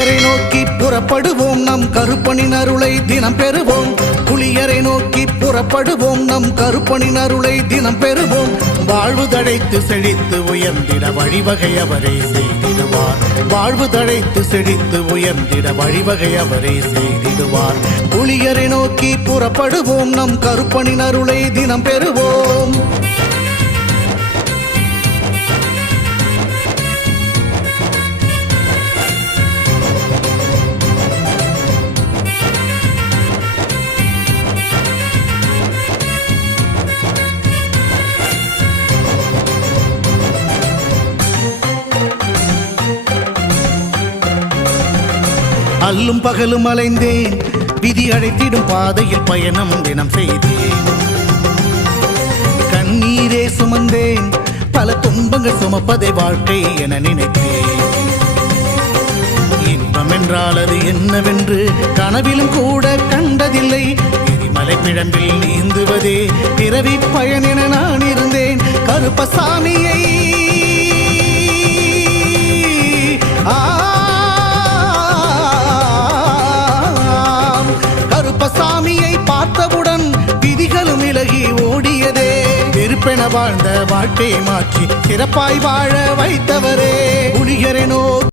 புலியரை நோக்கி புறப்படுவோம், நம் கருப்பனின் அருளை தினம் பெறுவோம். புலியரை நோக்கி புறப்படுவோம், நம் கருப்பனின் அருளை தினம் பெறுவோம். வாழ்வு தழைத்து செழித்து உயர்ந்திட வழிவகை அவரே செய்திடுவார். வாழ்வு தழைத்து செழித்து உயர்ந்திட வழிவகை அவரே செய்திடுவார். புலியரை நோக்கி புறப்படுவோம், நம் கருப்பனின் அருளை தினம் பெறுவோம். அல்லும் பகலும் அலைந்தேன், விதி அழைத்திடும் பாதையில் பயணம் தினம் செய்தேன். கண்ணீரே சுமந்தேன், பல துன்பங்கள் சுமப்பதை வாழ்க்கை என நினைத்தேன். இன்பம் என்றால் அது என்னவென்று கனவிலும் கூட கண்டதில்லை. எரிமலை பிழம்பில் நீந்துவதே பிறவி பயன் என நான் இருந்தேன். கருப்பசாமியை கருப்பசாமியை பார்த்தவுடன் விதிகளும் விலகி ஓடியதே. வெறுப்பென வாழ்ந்த வாழ்க்கையை மாற்றி சிறப்பாய் வாழ வைத்தவரே. புலியரை நோக்கி